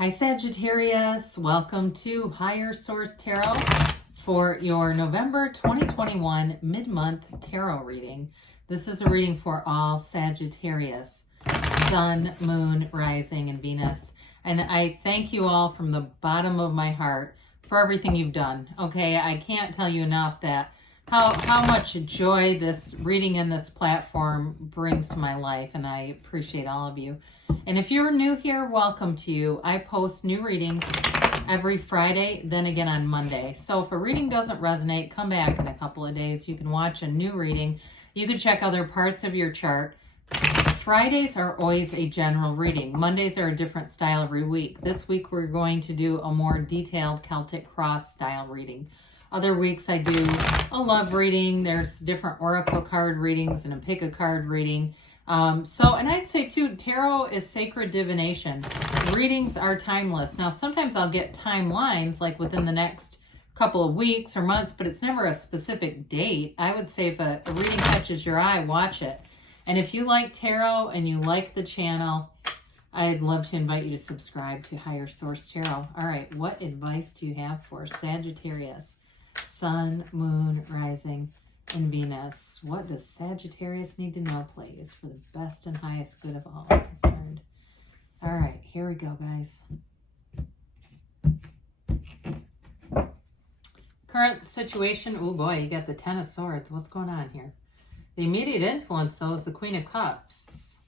Hi Sagittarius, welcome to Higher Source Tarot for your November 2021 mid-month tarot reading. This is a reading for all Sagittarius, Sun, Moon, Rising, and Venus. And I thank you all from the bottom of my heart for everything you've done. Okay, I can't tell you enough that how much joy this reading in this platform brings to my life, and I appreciate all of you. And if you're new here, welcome to you. I post new readings every Friday, then again on Monday. So if a reading doesn't resonate, come back in a couple of days. You can watch a new reading. You can check other parts of your chart. Fridays are always a general reading. Mondays are a different style every week. This week we're going to do a more detailed Celtic cross style reading. Other weeks I do a love reading. There's different oracle card readings and a pick a card reading. And I'd say too, tarot is sacred divination. Readings are timeless. Now, sometimes I'll get timelines like within the next couple of weeks or months, but it's never a specific date. I would say if a reading catches your eye, watch it. And if you like tarot and you like the channel, I'd love to invite you to subscribe to Higher Source Tarot. All right, what advice do you have for Sagittarius? Sun, Moon, Rising, and Venus. What does Sagittarius need to know, please, for the best and highest good of all concerned? All right, here we go, guys. Current situation. Oh boy, you got the Ten of Swords. What's going on here? The immediate influence, though, is the Queen of Cups.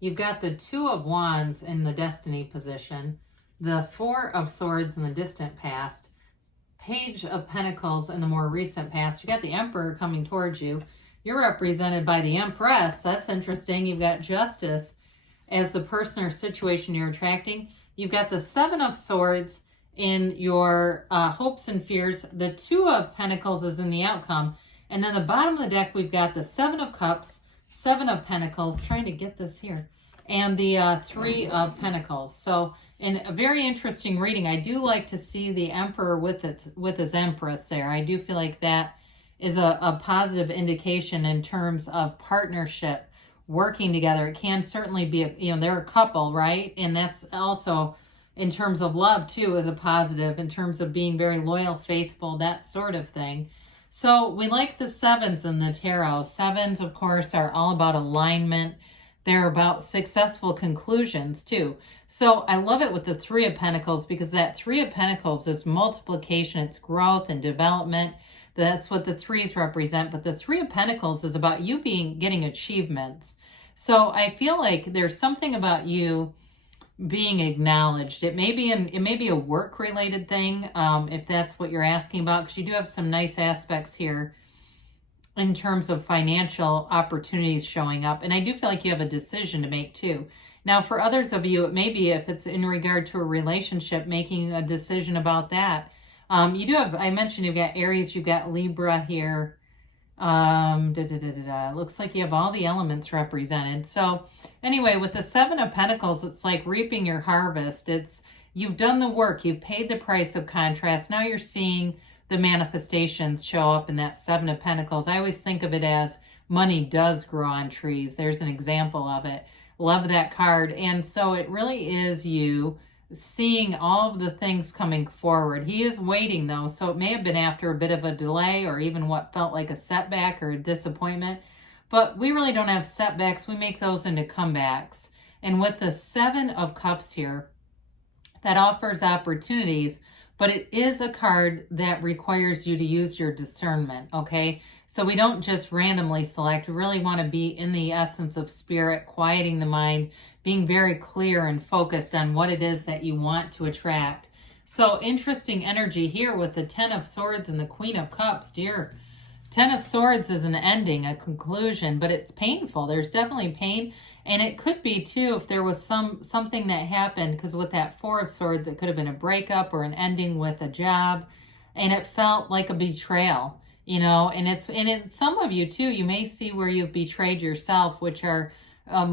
You've got the Two of Wands in the Destiny position, the Four of Swords in the distant past, Page of Pentacles in the more recent past. You got the Emperor coming towards you. You're represented by the Empress. That's interesting. You've got Justice as the person or situation you're attracting. You've got the Seven of Swords in your hopes and fears. The Two of Pentacles is in the outcome. And then the bottom of the deck, we've got the Seven of Cups, Seven of Pentacles, trying to get this here, and the Three of Pentacles. So in a very interesting reading, I do like to see the Emperor with his Empress there. I do feel like that is a positive indication in terms of partnership, working together. It can certainly be, they're a couple, right? And that's also in terms of love too, is a positive in terms of being very loyal, faithful, that sort of thing. So we like the sevens in the tarot. Sevens, of course, are all about alignment. They're about successful conclusions too. So I love it with the Three of Pentacles because that Three of Pentacles is multiplication, it's growth and development. That's what the threes represent. But the Three of Pentacles is about you getting achievements. So I feel like there's something about you being acknowledged. It may be a work-related thing, if that's what you're asking about, because you do have some nice aspects here in terms of financial opportunities showing up. And I do feel like you have a decision to make too. Now, for others of you, it may be if it's in regard to a relationship, making a decision about that. You do have, I mentioned you've got Aries, you've got Libra here. Looks like you have all the elements represented. So anyway, with the Seven of Pentacles, it's like reaping your harvest. You've done the work, you've paid the price of contrast. Now you're seeing the manifestations show up in that Seven of Pentacles. I always think of it as money does grow on trees. There's an example of it. Love that card. And so it really is you seeing all of the things coming forward. He is waiting though, so it may have been after a bit of a delay or even what felt like a setback or a disappointment. But we really don't have setbacks. We make those into comebacks. And with the Seven of Cups here, that offers opportunities, but it is a card that requires you to use your discernment, okay? So we don't just randomly select. We really want to be in the essence of spirit, quieting the mind, being very clear and focused on what it is that you want to attract. So interesting energy here with the Ten of Swords and the Queen of Cups, dear. Ten of Swords is an ending, a conclusion, but it's painful. There's definitely pain. And it could be too if there was something that happened, because with that Four of Swords, it could have been a breakup or an ending with a job, and it felt like a betrayal, and it's some of you too, you may see where you've betrayed yourself, which are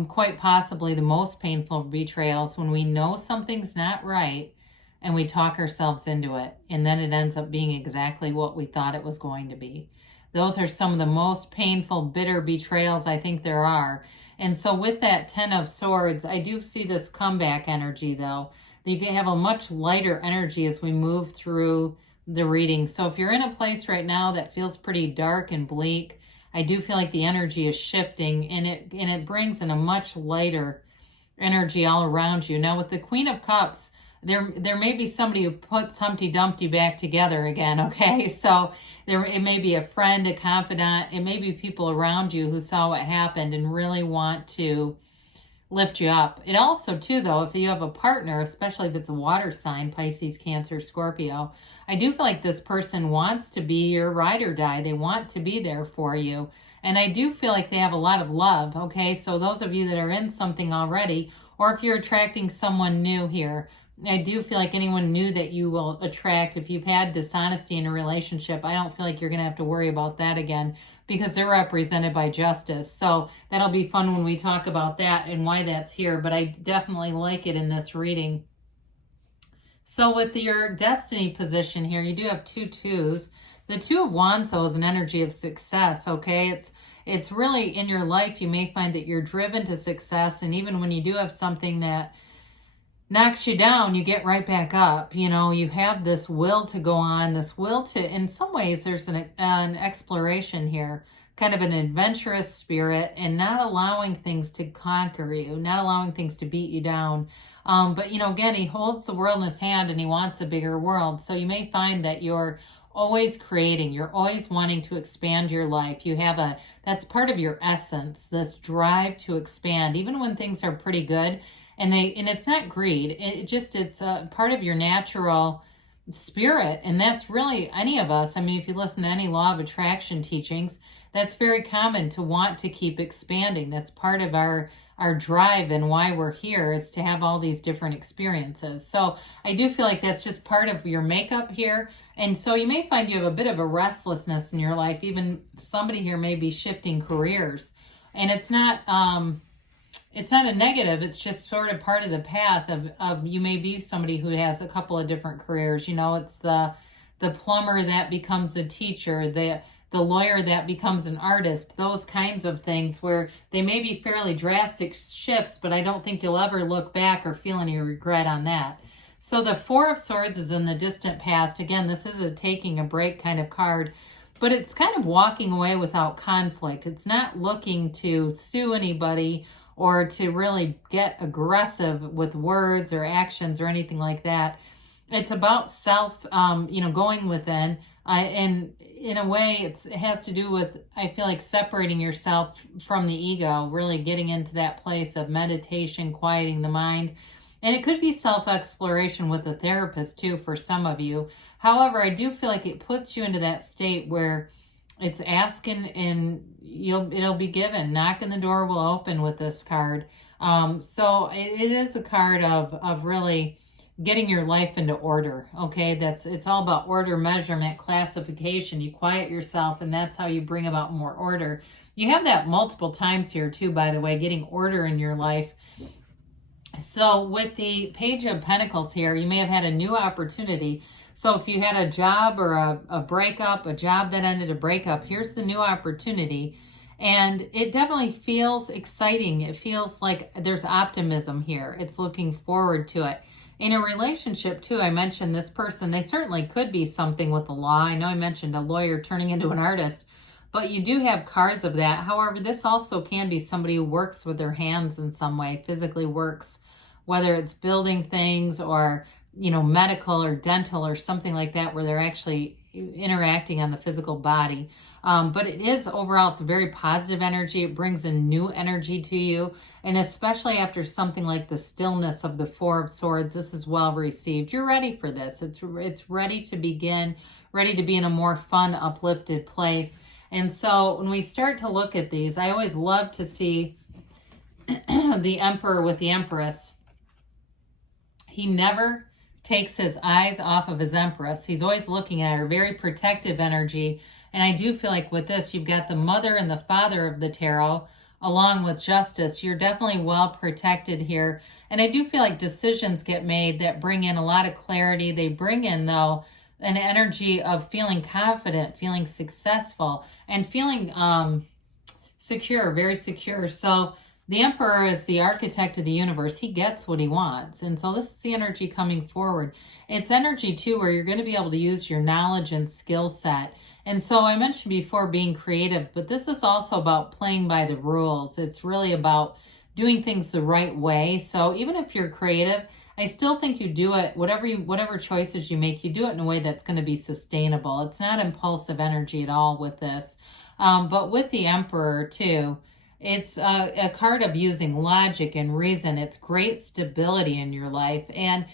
quite possibly the most painful betrayals, when we know something's not right and we talk ourselves into it, and then it ends up being exactly what we thought it was going to be. Those are some of the most painful, bitter betrayals I think there are. And so with that Ten of Swords, I do see this comeback energy though. They have a much lighter energy as we move through the reading. So if you're in a place right now that feels pretty dark and bleak, I do feel like the energy is shifting, and it brings in a much lighter energy all around you. Now with the Queen of Cups, there may be somebody who puts Humpty Dumpty back together again, okay? So it may be a friend, a confidant, it may be people around you who saw what happened and really want to lift you up. It also, too, though, if you have a partner, especially if it's a water sign, Pisces, Cancer, Scorpio, I do feel like this person wants to be your ride or die. They want to be there for you. And I do feel like they have a lot of love, okay? So those of you that are in something already, or if you're attracting someone new here, I do feel like anyone new that you will attract, if you've had dishonesty in a relationship, I don't feel like you're going to have to worry about that again, because they're represented by Justice. So that'll be fun when we talk about that and why that's here, but I definitely like it in this reading. So with your destiny position here, you do have 2 2s. The 2 of Wands, though, is an energy of success, okay? It's really in your life, you may find that you're driven to success, and even when you do have something that knocks you down, you get right back up. You know, you have this will to go on, this will to, in some ways, there's an exploration here, kind of an adventurous spirit, and not allowing things to conquer you, not allowing things to beat you down. But, you know, again, he holds the world in his hand and he wants a bigger world. So you may find that you're always creating, you're always wanting to expand your life. You have that's part of your essence, this drive to expand, even when things are pretty good. And it's not greed. It's a part of your natural spirit. And that's really any of us. I mean, if you listen to any law of attraction teachings, that's very common to want to keep expanding. That's part of our drive and why we're here, is to have all these different experiences. So I do feel like that's just part of your makeup here. And so you may find you have a bit of a restlessness in your life. Even somebody here may be shifting careers. And it's not a negative. It's just sort of part of the path of you may be somebody who has a couple of different careers. You know, it's the plumber that becomes a teacher, the lawyer that becomes an artist, those kinds of things where they may be fairly drastic shifts, but I don't think you'll ever look back or feel any regret on that. So the 4 of Swords is in the distant past. Again, this is a taking a break kind of card, but it's kind of walking away without conflict. It's not looking to sue anybody or to really get aggressive with words or actions or anything like that. It's about self, going within. And in a way, it has to do with, I feel like, separating yourself from the ego, really getting into that place of meditation, quieting the mind. And it could be self-exploration with a therapist too for some of you. However, I do feel like it puts you into that state where it's asking and it'll be given. Knock and the door will open with this card. So it is a card of really getting your life into order. Okay, it's all about order, measurement, classification. You quiet yourself, and that's how you bring about more order. You have that multiple times here too, by the way, getting order in your life. So with the Page of Pentacles here, you may have had a new opportunity. So if you had a job or a breakup, a job that ended a breakup, here's the new opportunity. And it definitely feels exciting. It feels like there's optimism here. It's looking forward to it. In a relationship too, I mentioned this person, they certainly could be something with the law. I know I mentioned a lawyer turning into an artist, but you do have cards of that. However, this also can be somebody who works with their hands in some way, physically works, whether it's building things or, medical or dental or something like that, where they're actually interacting on the physical body. But it is overall, it's a very positive energy. It brings a new energy to you. And especially after something like the stillness of the 4 of Swords, this is well received. You're ready for this. It's ready to begin, ready to be in a more fun, uplifted place. And so when we start to look at these, I always love to see the Emperor with the Empress. He never takes his eyes off of his Empress. He's always looking at her, very protective energy. And I do feel like with this, you've got the Mother and the Father of the Tarot, along with Justice. You're definitely well protected here. And I do feel like decisions get made that bring in a lot of clarity. They bring in, though, an energy of feeling confident, feeling successful, and feeling secure, very secure. So The Emperor is the architect of the universe. He gets what he wants. And so this is the energy coming forward. It's energy, too, where you're going to be able to use your knowledge and skill set. And so I mentioned before being creative, but this is also about playing by the rules. It's really about doing things the right way. So even if you're creative, I still think you do it, whatever choices you make, you do it in a way that's going to be sustainable. It's not impulsive energy at all with this. But with the Emperor, too, it's a card of using logic and reason. It's great stability in your life. And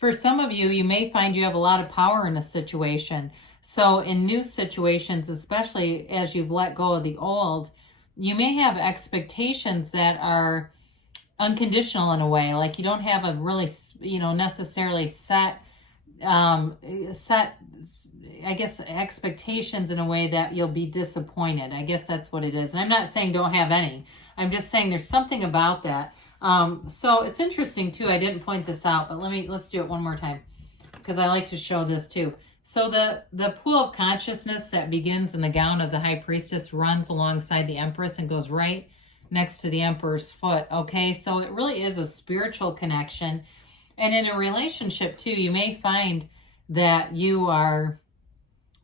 for some of you, you may find you have a lot of power in a situation. So in new situations, especially as you've let go of the old, you may have expectations that are unconditional in a way. Like you don't have a really, necessarily set, I guess, expectations in a way that you'll be disappointed. I guess that's what it is. And I'm not saying don't have any. I'm just saying there's something about that. So it's interesting too. I didn't point this out, but let's do it one more time because I like to show this too. So the pool of consciousness that begins in the gown of the High Priestess runs alongside the Empress and goes right next to the Emperor's foot. Okay, so it really is a spiritual connection. And in a relationship too, you may find that you are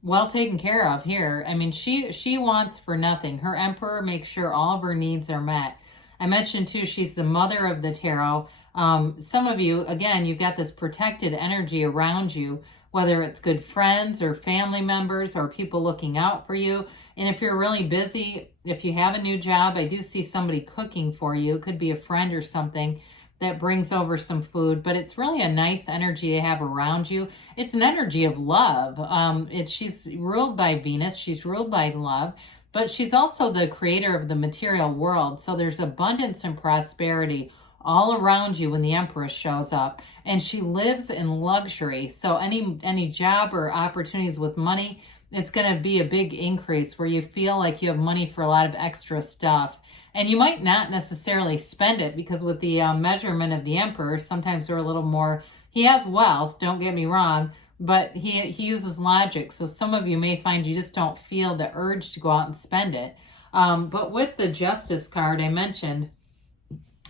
well taken care of here. I mean, she wants for nothing. Her Emperor makes sure all of her needs are met. I mentioned too, she's the mother of the tarot. Some of you, again, you've got this protected energy around you, whether it's good friends or family members or people looking out for you. And if you're really busy, if you have a new job, I do see somebody cooking for you. It could be a friend or something that brings over some food, but it's really a nice energy to have around you. It's an energy of love. She's ruled by Venus. She's ruled by love, but she's also the creator of the material world. So there's abundance and prosperity all around you when the Empress shows up, and she lives in luxury. So any job or opportunities with money, it's going to be a big increase where you feel like you have money for a lot of extra stuff. And you might not necessarily spend it because with the measurement of the Emperor, sometimes they're a little more, he has wealth, don't get me wrong, but he uses logic. So some of you may find you just don't feel the urge to go out and spend it. But with the Justice card I mentioned,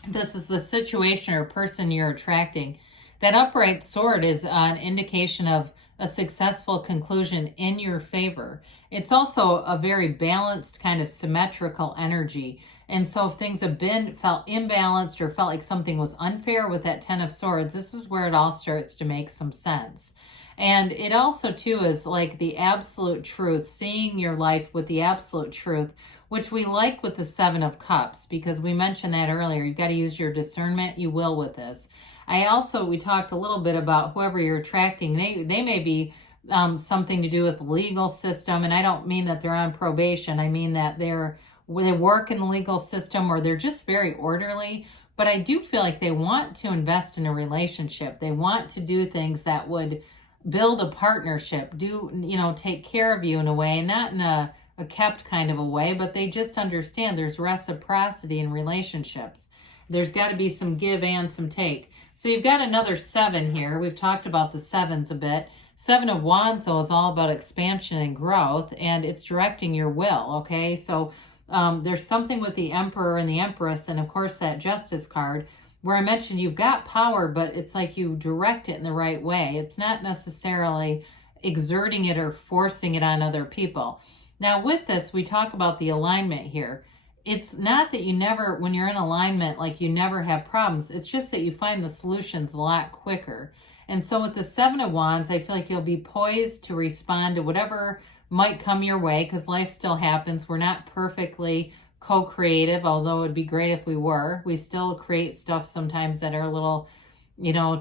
this is the situation or person you're attracting. That upright sword is an indication of a successful conclusion in your favor. It's also a very balanced kind of symmetrical energy. And so if things have felt imbalanced or felt like something was unfair with that Ten of Swords, this is where it all starts to make some sense. And it also too is like the absolute truth, seeing your life with the absolute truth, which we like with the Seven of Cups, because we mentioned that earlier. You've got to use your discernment. You will with this. We talked a little bit about whoever you're attracting. They may be something to do with the legal system. And I don't mean that they're on probation. I mean that they work in the legal system or they're just very orderly. But I do feel like they want to invest in a relationship. They want to do things that would build a partnership, take care of you in a way, not in a kept kind of a way, but they just understand there's reciprocity in relationships. There's got to be some give and some take. So you've got another 7 here. We've talked about the 7s a bit. 7 of Wands, though, is all about expansion and growth, and it's directing your will, okay? So there's something with the Emperor and the Empress, and of course that Justice card, where I mentioned you've got power, but it's like you direct it in the right way. It's not necessarily exerting it or forcing it on other people. Now with this, we talk about the alignment here. It's not that when you're in alignment, like you never have problems. It's just that you find the solutions a lot quicker. And so with the 7 of Wands, I feel like you'll be poised to respond to whatever might come your way, because life still happens. We're not perfectly co-creative, although it would be great if we were. We still create stuff sometimes that are a little,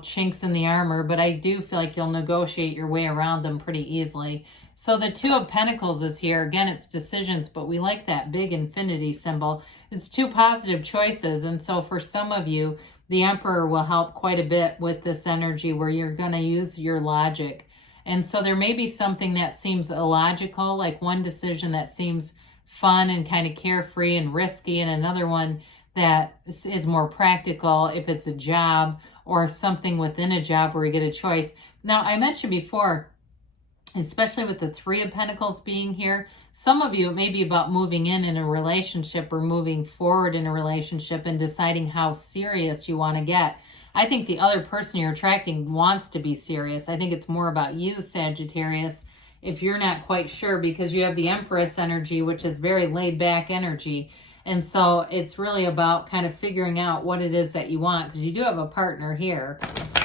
chinks in the armor, but I do feel like you'll negotiate your way around them pretty easily. So the 2 of Pentacles is here. Again, it's decisions, but we like that big infinity symbol. It's 2 positive choices. And so for some of you, the Emperor will help quite a bit with this energy where you're going to use your logic. And so there may be something that seems illogical, like one decision that seems fun and kind of carefree and risky, and another one that is more practical if it's a job or something within a job where you get a choice. Now, I mentioned before, especially with the Three of Pentacles being here. Some of you, it may be about moving in a relationship or moving forward in a relationship and deciding how serious you want to get. I think the other person you're attracting wants to be serious. I think it's more about you, Sagittarius, if you're not quite sure, because you have the Empress energy, which is very laid back energy. And so it's really about kind of figuring out what it is that you want, because you do have a partner here.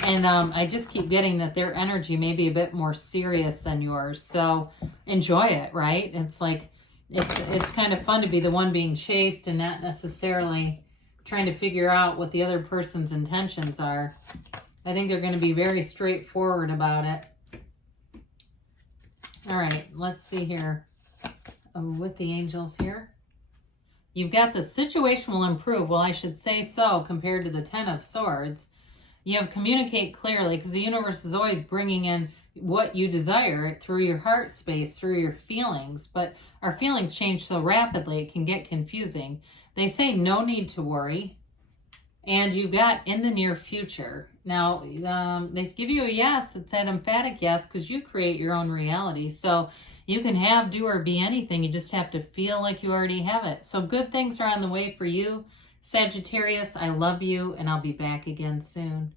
And I just keep getting that their energy may be a bit more serious than yours. So enjoy it, right? It's like, it's kind of fun to be the one being chased and not necessarily trying to figure out what the other person's intentions are. I think they're going to be very straightforward about it. All right, let's see here with the angels here. You've got the situation will improve. Well, I should say so compared to the Ten of Swords. You have communicate clearly, because the universe is always bringing in what you desire through your heart space, through your feelings. But our feelings change so rapidly, it can get confusing. They say no need to worry. And you've got in the near future. Now, they give you a yes. It's an emphatic yes, because you create your own reality. So you can have, do, or be anything. You just have to feel like you already have it. So good things are on the way for you, Sagittarius. I love you, and I'll be back again soon.